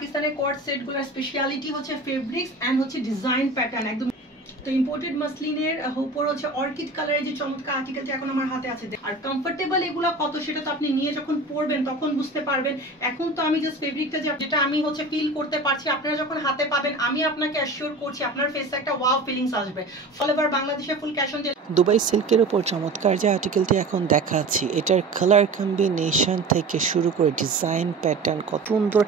পাকিস্তানের কোয়ার্ড সেটগুলোর স্পেশালিটি হচ্ছে fabrics and হচ্ছে ডিজাইন প্যাটার্ন একদম। তো ইম্পোর্টেড মাসলিনের উপর হচ্ছে অর্কিড কালারের যে চমৎকার আর্টিকেলটা এখন আমার হাতে আছে। আর কমফোর্টেবল এগুলো কত সেটা তো আপনি নিয়ে যখন পরবেন তখন বুঝতে পারবেন। এখন তো আমি জাস্ট ফেব্রিকটা যেটা আমি হচ্ছে ফিল করতে পারছি, আপনারা যখন হাতে পাবেন আমি আপনাকে অ্যাসিওর করছি আপনার ফেসে একটা ওয়াও ফিলিংস আসবে। ফলে এবার বাংলাদেশে ফুল ক্যাশ অন দুবাই সিল্কের উপর চমৎকার যে আর্টিকেলটি এখন দেখাচ্ছি, এটার কালার কম্বিনেশন থেকে শুরু করে ডিজাইন প্যাটার্ন কত সুন্দর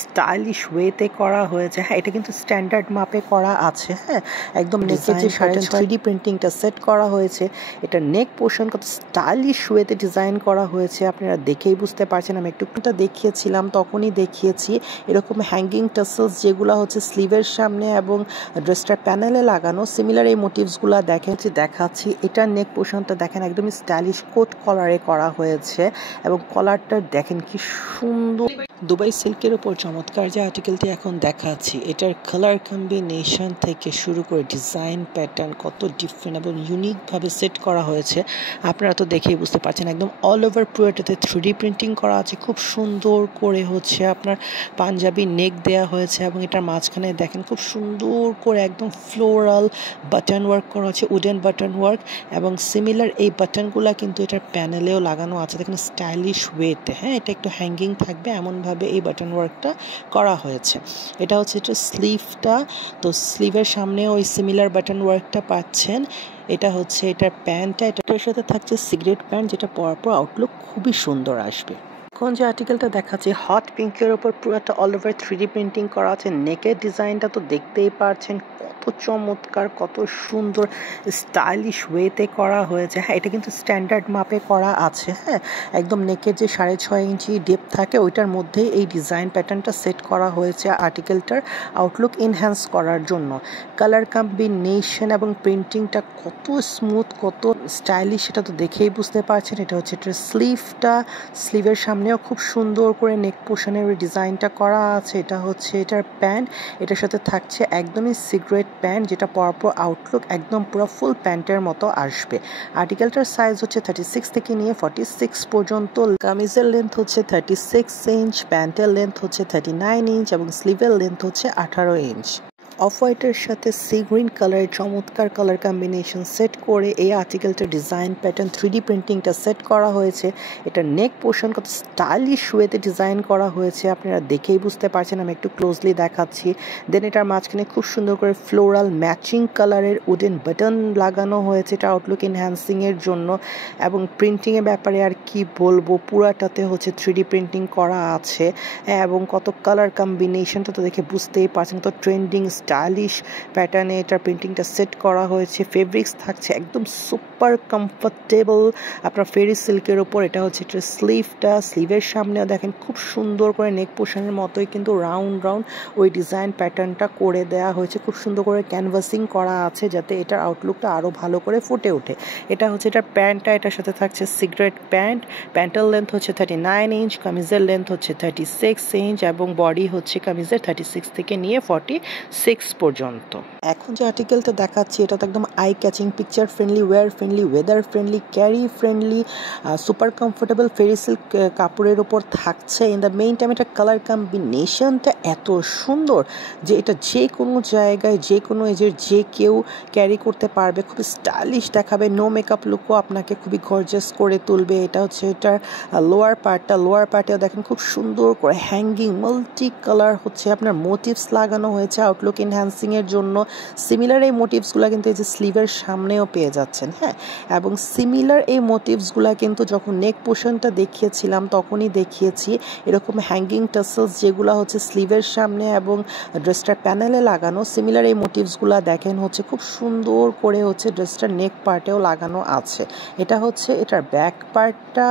স্টাইলিশ ওয়েতে করা হয়েছে। হ্যাঁ, এটা কিন্তু স্ট্যান্ডার্ড মাপে করা আছে। হ্যাঁ, একদম নেকের যে 3.5D প্রিন্টিংটা সেট করা হয়েছে, এটা নেক পোর্শন কত স্টাইলিশ ওয়েতে ডিজাইন করা হয়েছে আপনারা দেখেই বুঝতে পারছেন। আমি একটুটা দেখিয়েছিলাম, তখনই দেখিয়েছি এরকম হ্যাঙ্গিং টাসেলস যেগুলো হচ্ছে স্লিভের সামনে এবং ড্রেসটার প্যানেলে লাগানো। সিমিলার এই মোটিভসগুলো দেখাচ্ছি। এটা নেক পোর্শনটা দেখেন একদম স্টাইলিশ কোট কলারে করা হয়েছে এবং কলারটা দেখেন কি সুন্দর। দুবাই সিল্কের উপর চমৎকার যে আর্টিকেলটি এখন দেখাচ্ছি, এটার কালার কম্বিনেশন থেকে শুরু করে ডিজাইন প্যাটার্ন কত ডিফারেন্ট এবং ইউনিকভাবে সেট করা হয়েছে আপনারা তো দেখেই বুঝতে পারছেন। একদম অল ওভার পুরোটাতে 3D প্রিন্টিং করা আছে, খুব সুন্দর করে হচ্ছে আপনার পাঞ্জাবি নেক দেয়া হয়েছে এবং এটার মাঝখানে দেখেন খুব সুন্দর করে একদম ফ্লোরাল বাটন ওয়ার্ক করা হচ্ছে, উডেন বাটন ওয়ার্ক এবং সিমিলার এই বাটনগুলো কিন্তু এটার প্যানেলেও লাগানো আছে দেখেন স্টাইলিশ ওয়েতে। হ্যাঁ, এটা একটু হ্যাঙ্গিং থাকবে এমনভাবে এই বাটন ওয়ার্কটা করা হয়েছে। এটা হচ্ছে এটা স্লিভটা, তো স্লিভের সামনে ওই সিমিলার বাটন ওয়ার্কটা পাচ্ছেন। এটা হচ্ছে এটার প্যান্টটা, এটার সাথে থাকছে সিগারেট প্যান্ট, যেটা পরার পর আউটলুক খুবই সুন্দর আসবে। এখন যে আর্টিকেলটা দেখাচ্ছি হট পিঙ্কের ওপর পুরোটা অল ওভার 3D প্রিন্টিং করা আছে। নেকের ডিজাইনটা তো দেখতেই পারছেন কত চমৎকার, কত সুন্দর স্টাইলিশ ওয়েতে করা হয়েছে। হ্যাঁ, এটা কিন্তু স্ট্যান্ডার্ড মাপে করা আছে। হ্যাঁ, একদম নেকের যে 6.5 ইঞ্চি ডেপথ থাকে ওইটার মধ্যেই এই ডিজাইন প্যাটার্নটা সেট করা হয়েছে আর্টিকেলটার আউটলুক এনহ্যান্স করার জন্য। কালার কম্বিনেশন এবং প্রিন্টিংটা কত স্মুথ, কত স্টাইলিশ সেটা তো দেখেই বুঝতে পারছেন। এটা হচ্ছে এটার স্লিভটা, স্লিভের সামনেও খুব সুন্দর করে নেক পোর্শনের ডিজাইনটা করা আছে। এটা হচ্ছে এটার প্যান্ট, এটার সাথে থাকছে একদমই সিগারেট প্যান্ট, যেটা পরার পর আউটলুক একদম পুরো ফুল প্যান্টের মতো আসবে। আর্টিকেলটার সাইজ হচ্ছে 36 থেকে নিয়ে 46 পর্যন্ত। কামিজের লেন্থ হচ্ছে 36 ইঞ্চ, প্যান্টের লেন্থ হচ্ছে 39 ইঞ্চ এবং স্লিভের লেন্থ হচ্ছে 18 ইঞ্চ। অফ হোয়াইটের সাথে সি গ্রিন কালারের চমৎকার কালার কম্বিনেশন সেট করে এই আর্টিকেলটার ডিজাইন প্যাটার্ন 3D প্রিন্টিংটা সেট করা হয়েছে। এটা নেক পোর্শন কত স্টাইলিশ ওয়েতে ডিজাইন করা হয়েছে আপনারা দেখেই বুঝতে পারছেন। আমি একটু ক্লোজলি দেখাচ্ছি। দেন এটার মাঝখানে খুব সুন্দর করে ফ্লোরাল ম্যাচিং কালারের উডেন বাটন লাগানো হয়েছে, এটা আউটলুক এনহ্যান্সিংয়ের জন্য। এবং প্রিন্টিংয়ের ব্যাপারে আর কি বলবো, পুরাটাতে হচ্ছে 3D প্রিন্টিং করা আছে এবং কত কালার কম্বিনেশনটা তো দেখে বুঝতেই পারছেন। তো ট্রেন্ডিং স্টাইলিশ প্যাটার্নে এটা প্রিন্টিংটা সেট করা হয়েছে। ফেব্রিক্স থাকছে একদম সুপার কমফোর্টেবল আপনার ফেরি সিল্কের ওপর। এটা হচ্ছে এটা স্লিভটা, স্লিভের সামনেও দেখেন খুব সুন্দর করে নেক পোর্শনের মতোই কিন্তু রাউন্ড রাউন্ড ওই ডিজাইন প্যাটার্নটা করে দেওয়া হয়েছে। খুব সুন্দর করে ক্যানভাসিং করা আছে যাতে এটার আউটলুকটা আরও ভালো করে ফুটে ওঠে। এটা হচ্ছে এটার প্যান্টটা, এটার সাথে থাকছে সিগারেট প্যান্ট। প্যান্টের লেন্থ হচ্ছে 39 ইঞ্চ, কামিজের লেন্থ হচ্ছে 36 ইঞ্চ এবং বডি হচ্ছে কামিজের 36 থেকে নিয়ে 46 পর্যন্ত। এখন যে আর্টিকেলটা দেখাচ্ছি এটা তো একদম eye catching, picture friendly, wear friendly, weather friendly, carry friendly, super comfortable ফেরি সিল্ক কাপড়ের ওপর থাকছে। ইন দ্য মেইন টাইম এটা কালার কম্বিনেশনটা এত সুন্দর যে এটা যে কোনো জায়গায় যে কোনো এজের যে কেউ ক্যারি করতে পারবে, খুব স্টাইলিশ দেখাবে, নো মেকআপ লুকও আপনাকে খুবই গর্জিয়াস করে তুলবে। এটা হচ্ছে এটার লোয়ার পার্টটা, লোয়ার পার্টেও দেখেন খুব সুন্দর করে হ্যাঙ্গিং মাল্টি কালার হচ্ছে আপনার মোটিভস লাগানো হয়েছে আউটলুক এনহ্যান্সিং এর জন্য। সিমিলার এই মোটিভসগুলো কিন্তু এই যে স্লিভের সামনেও পেয়ে যাচ্ছেন। হ্যাঁ, এবং সিমিলার এই মোটিভসগুলো কিন্তু যখন নেক পোর্শনটা দেখিয়েছিলাম তখনই দেখিয়েছি এরকম হ্যাঙ্গিং টাসেলস যেগুলো হচ্ছে স্লিভের সামনে এবং ড্রেসটার প্যানেলে লাগানো। সিমিলার এই মোটিভসগুলো দেখেন হচ্ছে খুব সুন্দর করে হচ্ছে ড্রেসটার নেক পার্টেও লাগানো আছে। এটা হচ্ছে এটার ব্যাক পার্টটা,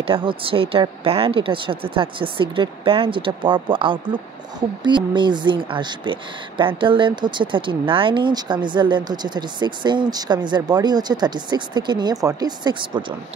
এটা হচ্ছে এটার প্যান্ট, এটার সাথে থাকছে সিগারেট প্যান্ট, যেটা পরপর আউটলুক খুবই অ্যামেজিং আসবে। প্যান্টের লেন্থ হচ্ছে 39 ইঞ্চ, কামিজের লেন্থ হচ্ছে 36 ইঞ্চ, কামিজের বডি হচ্ছে 36 থেকে নিয়ে 46 পর্যন্ত।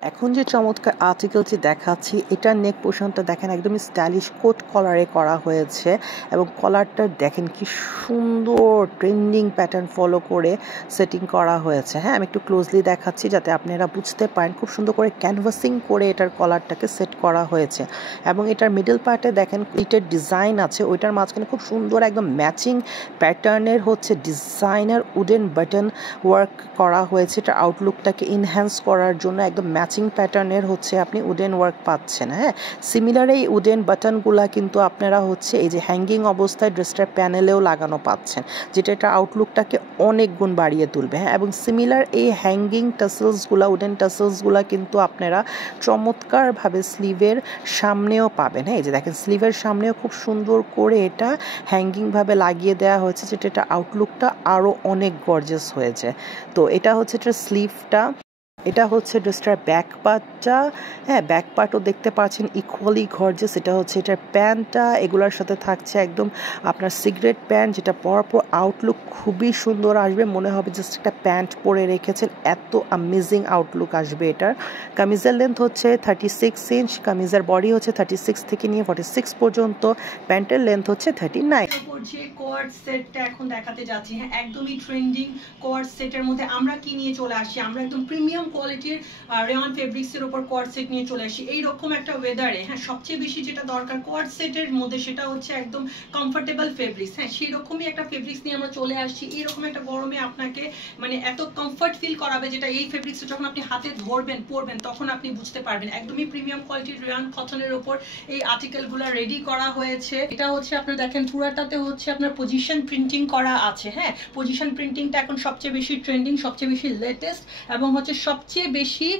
এখন যে চমৎকার আর্টিকেলটি দেখাচ্ছি এটার নেক পোর্শনটা দেখেন একদমই স্টাইলিশ কোট কলারে করা হয়েছে এবং কলারটা দেখেন কি সুন্দর ট্রেন্ডিং প্যাটার্ন ফলো করে সেটিং করা হয়েছে। হ্যাঁ, আমি একটু ক্লোজলি দেখাচ্ছি যাতে আপনারা বুঝতে পারেন। খুব সুন্দর করে ক্যানভাসিং করে এটার কলারটাকে সেট করা হয়েছে এবং এটার মিডল পার্টে দেখেন ইটের ডিজাইন আছে, ওইটার মাঝখানে খুব সুন্দর একদম ম্যাচিং প্যাটার্নের হচ্ছে ডিজাইনার উডেন বাটন ওয়ার্ক করা হয়েছে। এটার আউটলুকটাকে ইনহ্যান্স করার জন্য একদম ম্যাচিং প্যাটার্নের হচ্ছে আপনি উডেন ওয়ার্ক পাচ্ছেন। হ্যাঁ, সিমিলার এই উডেন বাটনগুলা কিন্তু আপনারা হচ্ছে এই যে হ্যাঙ্গিং অবস্থায় ড্রেসটার প্যানেলেও লাগানো পাচ্ছেন, যেটা এটা আউটলুকটাকে অনেক গুণ বাড়িয়ে তুলবে। হ্যাঁ, এবং সিমিলার এই হ্যাঙ্গিং টাসেলসগুলা উডেন টাসেলসগুলা কিন্তু আপনারা চমৎকারভাবে স্লিভের সামনেও পাবেন। হ্যাঁ, এই যে দেখেন স্লিভের সামনেও খুব সুন্দর করে এটা হ্যাঙ্গিংভাবে লাগিয়ে দেওয়া হয়েছে, যেটা এটা আউটলুকটা আরও অনেক গর্জিয়াস হয়েছে। তো এটা হচ্ছে এটার স্লিভটা, এটা হচ্ছে ড্রেসটার ব্যাক পার্টটা। হ্যাঁ, ব্যাক পার্টও দেখতে পাচ্ছেন ইকুয়ালি গর্জিয়াস। এটা হচ্ছে এটার প্যান্টটা, এগুলোর সাথে থাকছে একদম আপনার সিগারেট প্যান্ট, যেটা পরার পর আউটলুক খুবই সুন্দর আসবে, মনে হবে জাস্ট একটা প্যান্ট পরে রেখেছেন, এত অ্যামেজিং আউটলুক আসবে এটার। কামিজের লেন্থ হচ্ছে 36 ইঞ্চ, কামিজের বডি হচ্ছে 36 থেকে নিয়ে 46 পর্যন্ত, প্যান্টের লেন্থ হচ্ছে 39। যে কোয়ার্ড সেটটা এখন দেখাতে যাচ্ছি, হ্যাঁ একদমই ট্রেন্ডিং কোয়ার্ড সেটের মধ্যে আমরা কি নিয়ে চলে আসছি, আমরা একদম প্রিমিয়াম কোয়ালিটির রেয়ন ফেব্রিক্স এর উপর কোয়ার্ড সেট নিয়ে চলে আসি এইরকম একটা ওয়েদারে। হ্যাঁ, সবচেয়ে বেশি যেটা দরকার কোয়ার্ড সেটের মধ্যে সেটা হচ্ছে একদম কমফোর্টেবল ফেব্রিক্স। হ্যাঁ, সেই রকমই একটা ফেব্রিক্স নিয়ে আমরা চলে আসছি। এইরকম একটা গরমে আপনাকে মানে এত কমফর্ট ফিল করাবে, যেটা এই ফেব্রিক্স যখন আপনি হাতে ধরবেন পরবেন তখন আপনি বুঝতে পারবেন। একদমই প্রিমিয়াম কোয়ালিটির রেয়ন কটনের উপর এই আর্টিকেলগুলো রেডি করা হয়েছে। এটা হচ্ছে আপনারা দেখেন পুরাটাতে হচ্ছে আপনার পজিশন প্রিন্টিং করা আছে। হ্যাঁ, পজিশন প্রিন্টিংটা এখন সবচেয়ে বেশি ট্রেন্ডিং, সবচেয়ে বেশি লেটেস্ট এবং হচ্ছে সবচেয়ে বেশি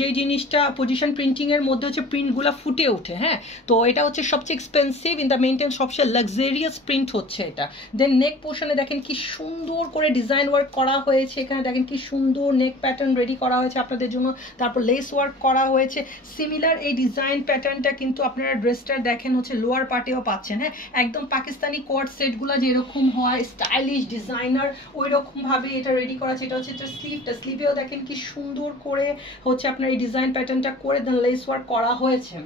যে জিনিসটা পজিশন প্রিন্টিং এর মধ্যে হচ্ছে প্রিন্টগুলো ফুটে ওঠে। হ্যাঁ, তো এটা হচ্ছে সবচেয়ে এক্সপেন্সিভ ইন দ্য মেইনটেন, সবচেয়ে লাক্সারিয়াস প্রিন্ট হচ্ছে এটা। দেন নেক পোর্শনে দেখেন কি সুন্দর করে ডিজাইন ওয়ার্ক করা হয়েছে, এখানে দেখেন কি সুন্দর নেক প্যাটার্ন রেডি করা হয়েছে আপনাদের জন্য, তারপর লেস ওয়ার্ক করা হয়েছে। সিমিলার এই ডিজাইন প্যাটার্নটা কিন্তু আপনারা ড্রেসটা দেখেন হচ্ছে লোয়ার পার্টেও পাচ্ছেন। হ্যাঁ, একদম পাকিস্তানি কোয়ার্ড সেটগুলো যেরকম হয় স্টাইলিশ ডিজাইনার ওই রকম ভাবে এটা রেডি করা আছে। এটা হচ্ছে এটা স্লিভটা, স্লিভেও দেখেন কি সুন্দর করে হচ্ছে আপনার এই ডিজাইন প্যাটার্নটা করে দেন লেস ওয়ার্ক করা হয়েছে।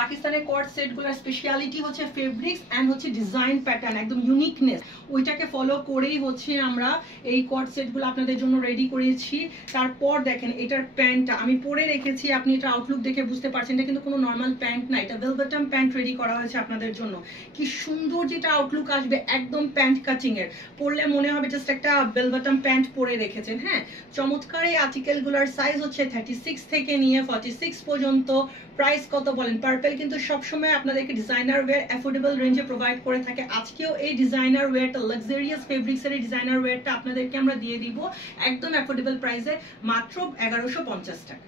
পাকিস্তানের কোয়ার্ড সেটগুলোর স্পেশালিটি হচ্ছে ফেব্রিক্স এন্ড হচ্ছে ডিজাইন প্যাটার্ন, একদম ইউনিকনেস, ওইটাকে ফলো করেই হচ্ছে আমরা এই কোয়ার্ড সেটগুলো আপনাদের জন্য রেডি করেছি। তারপর দেখেন এটার প্যান্টটা আমি পরে রেখেছি, আপনি এটা আউটলুক দেখে বুঝতে পারছেন এটা কিন্তু কোনো নর্মাল প্যান্ট না, এটা ভেলভেটম প্যান্ট রেডি করা হয়েছে আপনাদের জন্য। কি সুন্দর যেটা আউটলুক আসবে, একদম প্যান্ট কাটিং এর, পরলে মনে হবে জাস্ট একটা ভেলভেটম প্যান্ট পরে রেখেছেন। হ্যাঁ, চমৎকার এই আর্টিকেলগুলোর সাইজ হচ্ছে 36 থেকে নিয়ে 46 পর্যন্ত। প্রাইস কত বলেন? পার্পল কিন্তু সবসময় আপনাদেরকে ডিজাইনার ওয়্যার অ্যাফোর্ডেবল রেঞ্জে প্রোভাইড করে থাকে। আজকেও এই ডিজাইনার ওয়্যারটা লাক্সারিয়াস ফেব্রিক্সের এই ডিজাইনার ওয়্যারটা আপনাদেরকে আমরা দিয়ে দিব একদম অ্যাফোর্ডেবল প্রাইসে, মাত্র 1150 টাকা।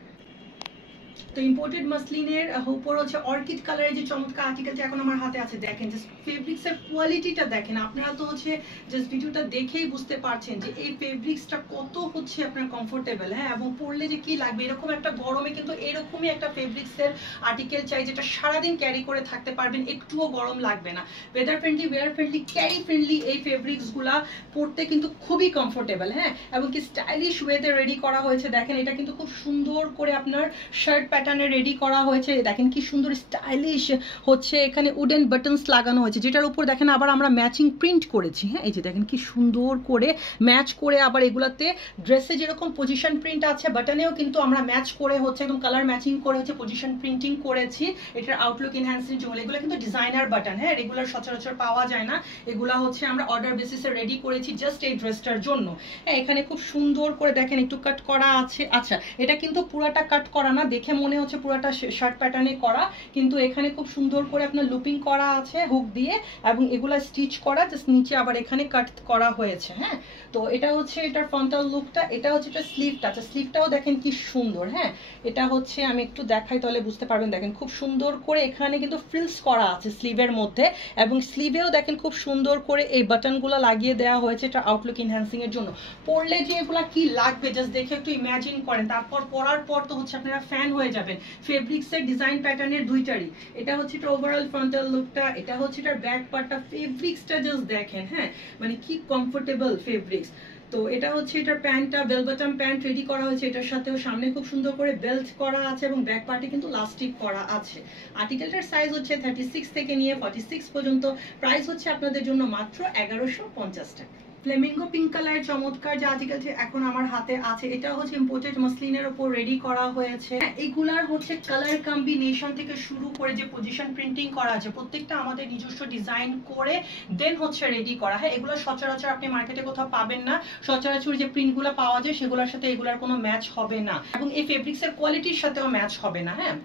তো ইম্পোর্টেড মাসলিনের উপর হচ্ছে অর্কিড কালারের যে চমৎকার আর্টিকেলটা এখন আমার হাতে আছে, দেখেন জাস্ট ফেব্রিক্সের কোয়ালিটিটা দেখেন। আপনারা তো হচ্ছে জাস্ট ভিডিওটা দেখেই বুঝতে পারছেন যে এই ফেব্রিক্সটা কত হচ্ছে আপনার কমফোর্টেবল। হ্যাঁ, এবং পরলে যে কি লাগবে, এরকম একটা গরমে কিন্তু এরকমই একটা ফেব্রিক্সের আর্টিকেল চাই যেটা সারাদিন ক্যারি করে থাকতে পারবেন, একটুও গরম লাগবে না। Weather friendly, wear friendly, carry friendly এই ফেব্রিক্সগুলা পরতে কিন্তু খুবই কমফোর্টেবল। হ্যাঁ, এবং কি স্টাইলিশ ওয়েতে রেডি করা হয়েছে। দেখেন এটা কিন্তু খুব সুন্দর করে আপনার শার্ট প্যাটার্নে রেডি করা হয়েছে। দেখেন কি সুন্দর স্টাইলিশ হচ্ছে এখানে উডেন বাটনস লাগানো হয়েছে, যেটার উপর দেখেন আবার আমরা ম্যাচিং প্রিন্ট করেছি। হ্যাঁ, এই যে দেখেন কি সুন্দর করে ম্যাচ করে, আবার এগুলাতে ড্রেসে যেরকম পজিশন প্রিন্ট আছে বাটনেও কিন্তু আমরা ম্যাচ করে হচ্ছে একদম কালার ম্যাচিং করে হচ্ছে পজিশন প্রিন্টিং করেছি এটার আউটলুক এনহ্যান্সিং জন্য। এগুলো কিন্তু ডিজাইনার বাটন, হ্যাঁ রেগুলার সচরাচর পাওয়া যায় না, এগুলা হচ্ছে আমরা অর্ডার বেসিসে রেডি করেছি জাস্ট এই ড্রেসটার জন্য। হ্যাঁ, এখানে খুব সুন্দর করে দেখেন একটু কাট করা আছে। আচ্ছা, এটা কিন্তু পুরাটা কাট করা না, দেখে মনে হচ্ছে পুরাটা শার্ট প্যাটার্নে করা, কিন্তু এখানে খুব সুন্দর করে আপনার লুপিং করা আছে হুক দিয়ে এবং এগুলা স্টিচ করা, জাস্ট নিচে আবার এখানে কাট করা হয়েছে। হ্যাঁ, তো এটা হচ্ছে এটার ফ্রন্টাল লুকটা, এটা হচ্ছে এটা স্লিভটা। আচ্ছা, স্লিভটাও দেখেন কি সুন্দর। হ্যাঁ, এটা হচ্ছে আমি একটু দেখাই তাহলে বুঝতে পারবেন। দেখেন খুব সুন্দর করে এখানে কিন্তু ফ্রিলস করা আছে স্লিভের মধ্যে, এবং স্লিভেও দেখেন খুব সুন্দর করে এই বাটনগুলো লাগিয়ে দেওয়া হয়েছে এটা আউটলুক এনহ্যান্সিং এর জন্য। পরলে যে এগুলা কি লাগবে জাস্ট দেখে একটু ইমাজিন করেন, তারপর পরার পর তো হচ্ছে আপনারা ফ্যান হয়ে যাবেন। ফেব্রিক্সের ডিজাইন প্যাটার্নের দুইটারই, এটা হচ্ছে এটা ওভারঅল ফ্রন্টাল লুকটা, এটা হচ্ছে এটার ব্যাক পার্টটা। ফেব্রিক্সটা জাস্ট দেখেন, হ্যাঁ মানে কি কমফোর্টেবল ফেব্রিক্স। তো এটা হচ্ছে এটার প্যান্টটা বেল বটম প্যান্ট রেডি করা হয়েছে, এটার সাথেও সামনে খুব সুন্দর করে বেল্ট করা আছে এবং ব্যাক পার্টে কিন্তু লাস্টিক করা আছে। আর্টিকেলটার সাইজ হচ্ছে 36 থেকে নিয়ে 46 পর্যন্ত। প্রাইস হচ্ছে আপনাদের জন্য মাত্র 1150 টাকা। ফ্লেমিঙ্গো পিঙ্ক কালারের চমৎকার যে আর্টিকেলটি এখন আমার হাতে আছে, এটা হচ্ছে ইম্পোর্টেড মাসলিনের উপর রেডি করা হয়েছে। এগুলার হচ্ছে কালার কম্বিনেশন থেকে শুরু করে যে পজিশন প্রিন্টিং করা আছে প্রত্যেকটা আমাদের নিজস্ব ডিজাইন করে দেন হচ্ছে রেডি করা। হ্যাঁ, এগুলো সচরাচর আপনি মার্কেটে কোথাও পাবেন না। সচরাচর যে প্রিন্টগুলো পাওয়া যায় সেগুলোর সাথে এগুলার কোনো ম্যাচ হবে না এবং এই ফেব্রিক্সের কোয়ালিটির সাথেও ম্যাচ হবে না। হ্যাঁ,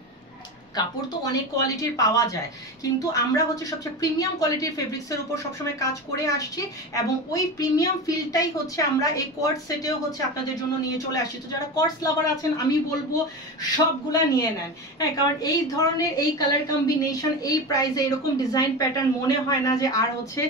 কাপড় তো অনেক কোয়ালিটির পাওয়া যায়, কিন্তু আমরা হচ্ছে সবচেয়ে প্রিমিয়াম কোয়ালিটির ফেব্রিক্সের উপর সবসময় কাজ করে আসছি এবং ওই প্রিমিয়াম ফিলটাই হচ্ছে আমরা এই কোয়ার্ড সেটেও হচ্ছে আপনাদের জন্য নিয়ে চলে আসছি। তো যারা কর্ডস লাভার আছেন আমি বলবো সবগুলা নিয়ে নেন। হ্যাঁ, কারণ এই ধরনের এই কালার কম্বিনেশন এই প্রাইসে এরকম ডিজাইন প্যাটার্ন মনে হয় না যে আর হচ্ছে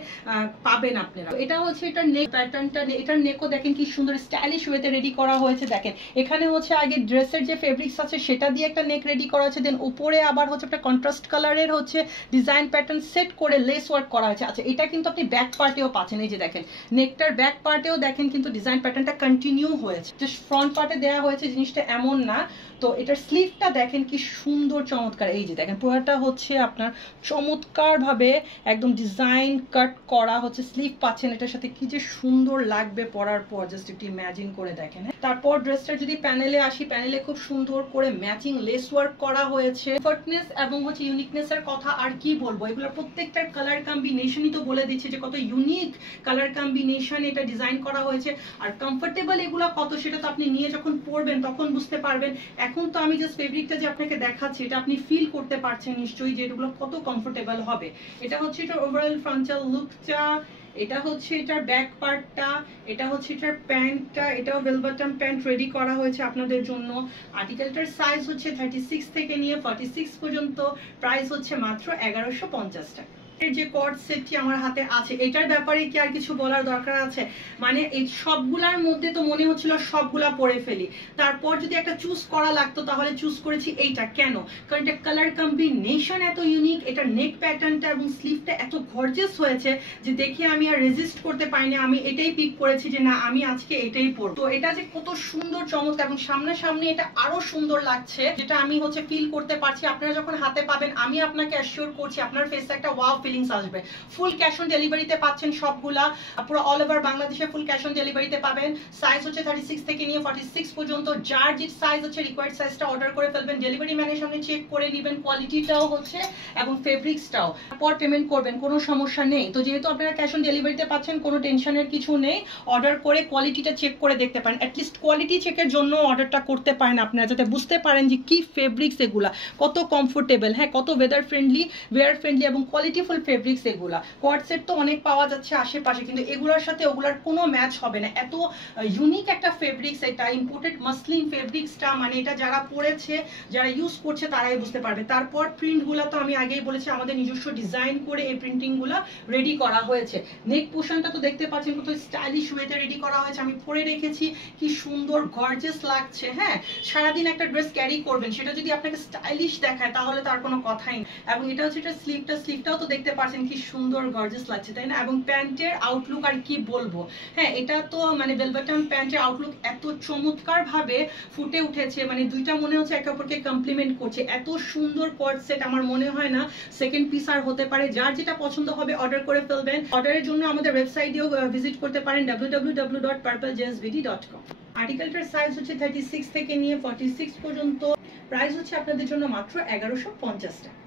পাবেন আপনারা। এটা হচ্ছে এটার নেক প্যাটার্নটা, এটার নেকও দেখেন কি সুন্দর স্টাইলিশ ওয়েতে রেডি করা হয়েছে। দেখেন এখানে হচ্ছে আগে ড্রেসের যে ফেব্রিক্স আছে সেটা দিয়ে একটা নেক রেডি করা হয়েছে, দেন উপরে আবার হচ্ছে একটা কন্ট্রাস্ট কালারের হচ্ছে ডিজাইন প্যাটার্ন সেট করে লেস ওয়ার্ক করা হয়েছে। আচ্ছা, এটা কিন্তু আপনি ব্যাক পার্টেও পাচ্ছেন। এই যে দেখেন নেকটার ব্যাক পার্টেও দেখেন কিন্তু ডিজাইন প্যাটার্নটা কন্টিনিউ হয়েছে, জাস্ট ফ্রন্ট পার্টে দেওয়া হয়েছে জিনিসটা এমন না। তো এটার স্লিভটা দেখেন কি সুন্দর চমৎকার। এই যে দেখেন পুরোটা হচ্ছে আপনার চমৎকার ভাবে একদম ডিজাইন কাট করা হচ্ছে স্লিভ পাচ্ছেন। এটার সাথে কি যে সুন্দর লাগবে পরার পর, জাস্ট একটু ইমাজিন করে দেখেন। তারপর ড্রেসটা যদি প্যানেলে আসি, প্যানেলে খুব সুন্দর করে ম্যাচিং লেস ওয়ার্ক করা হয়েছে। কমফর্টনেস এবং হচ্ছে ইউনিকনেস এর কথা আর কি বলবো, এগুলো প্রত্যেকটার কালার কম্বিনেশনই তো বলে দিচ্ছে যে কত ইউনিক কালার কম্বিনেশন এটা ডিজাইন করা হয়েছে। আর কমফোর্টেবল এগুলো কত সেটা তো আপনি নিয়ে যখন পরবেন তখন বুঝতে পারবেন। এখন তো আমি জাস্ট ফেব্রিকটা যে আপনাকে দেখাচ্ছি এটা আপনি ফিল করতে পারছেন নিশ্চয়ই যে এগুলো কত কমফোর্টেবল হবে। এটা হচ্ছে এটার ওভারঅল ফ্রন্টাল লুকটা, এটা হচ্ছে এটার ব্যাক পার্টটা, এটা হচ্ছে এটার প্যান্টটা, এটাও বেল বটম প্যান্ট রেডি করা হয়েছে আপনাদের জন্য। আর্টিকেলটার সাইজ হচ্ছে 36 থেকে নিয়ে 46 পর্যন্ত। প্রাইস হচ্ছে মাত্র 1150 টাকা। যে কর্ড সেটটি আমার হাতে আছে এটার ব্যাপারে কি আর কিছু বলার দরকার আছে? মানে এই সবগুলার মধ্যে তো মনে হচ্ছিল সবগুলা পরে ফেলি, তারপর যদি একটা চুজ করা লাগতো তাহলে চুজ করেছি এইটা। কেন? কারণ এটা কালার কম্বিনেশন এত ইউনিক, এটা নেক প্যাটার্নটা এবং স্লিভটা এত গর্জিয়াস হয়েছে যে দেখে আমি আর রেজিস্ট করতে পারিনি, আমি এটাই পিক করেছি যে না আমি আজকে এটাই পরবো। তো এটা যে কত সুন্দর চমৎকার এবং সামনাসামনি এটা আরো সুন্দর লাগছে, যেটা আমি হচ্ছে ফিল করতে পারছি। আপনারা যখন হাতে পাবেন আমি আপনাকে অ্যাসিওর করছি আপনার ফেসে একটা ওয়াও ফিলিংস আসবে। ফুল ক্যাশ অন ডেলিভারিতে পাচ্ছেন সবগুলা, পুরো অল ওভার বাংলাদেশে ফুল ক্যাশ অন ডেলিভারিতে পাবেন। সাইজ হচ্ছে 36 থেকে নিয়ে 46 পর্যন্ত। যার যে সাইজ হচ্ছে রিকোয়ার্ড সাইজটা অর্ডার করে ফেলবেন, ডেলিভারি ম্যানের সামনে চেক করে নেবেন কোয়ালিটিটাও হচ্ছে এবং ফেব্রিক্সটাও, পর পেমেন্ট করবেন, কোনো সমস্যা নেই। তো যেহেতু আপনারা ক্যাশ অন ডেলিভারিতে পাচ্ছেন কোনো টেনশনের কিছু নেই, অর্ডার করে কোয়ালিটিটা চেক করে দেখতে পারেন। অ্যাটলিস্ট কোয়ালিটি চেকের জন্য অর্ডারটা করতে পারেন আপনারা, যাতে বুঝতে পারেন যে কি ফেব্রিক্স এগুলা, কত কমফোর্টেবল, হ্যাঁ কত ওয়েদার ফ্রেন্ডলি, ওয়্যার ফ্রেন্ডলি এবং কোয়ালিটিফুল ফেব্রিক্স এগুলা। কোয়ার্ড সেট তো অনেক পাওয়া যাচ্ছে আশেপাশে, কিন্তু এগুলোর সাথে ওগুলার কোনো ম্যাচ হবে না। এত ইউনিক একটা ফেব্রিক্স এটা, ইম্পোর্টেড মাসলিন ফেব্রিক্সটা, মানে এটা যারা পরেছে যারা ইউজ করছে তারাই বুঝতে পারবে। তারপর প্রিন্টগুলো তো আমি আগেই বলেছি আমাদের নিজস্ব ডিজাইন করে এই প্রিন্টিংগুলো রেডি করা হয়েছে। নেক পোর্শনটা তো দেখতে পাচ্ছেন কত স্টাইলিশ ওয়েতে রেডি করা হয়েছে, আমি পরে রেখেছি, কি সুন্দর গর্জিয়াস লাগছে। হ্যাঁ, সারাদিন একটা ড্রেস ক্যারি করবেন, সেটা যদি আপনাকে স্টাইলিশ দেখায় তাহলে তার কোনো কথাই নেই। এবং এটা হচ্ছে এটা স্লিভটাও তো দেখতে পাচ্ছেন কি সুন্দর গর্জিয়াস লাগছে, তাই না? এবং প্যান্টের আউটলুক আর কি বলবো, হ্যাঁ এটা তো মানে বেল বটম প্যান্টের আউটলুক এত চমৎকার ভাবে ফুটে উঠেছে, মানে দুইটা মনে হচ্ছে একে অপরকে কমপ্লিমেন্ট করছে। এত সুন্দর কোয়ার্ড সেট আমার মনে হয় না সেকেন্ড পিস আর হতে পারে। যার যেটা পছন্দ হবে অর্ডার করে ফেলবেন। অর্ডারের জন্য আমাদের ওয়েবসাইটেও ভিজিট করতে পারেন www.purplejazzbd.com। আর্টিকেলটার সাইজ হচ্ছে 36 থেকে নিয়ে 46 পর্যন্ত। প্রাইস হচ্ছে আপনাদের জন্য মাত্র 1150 টাকা।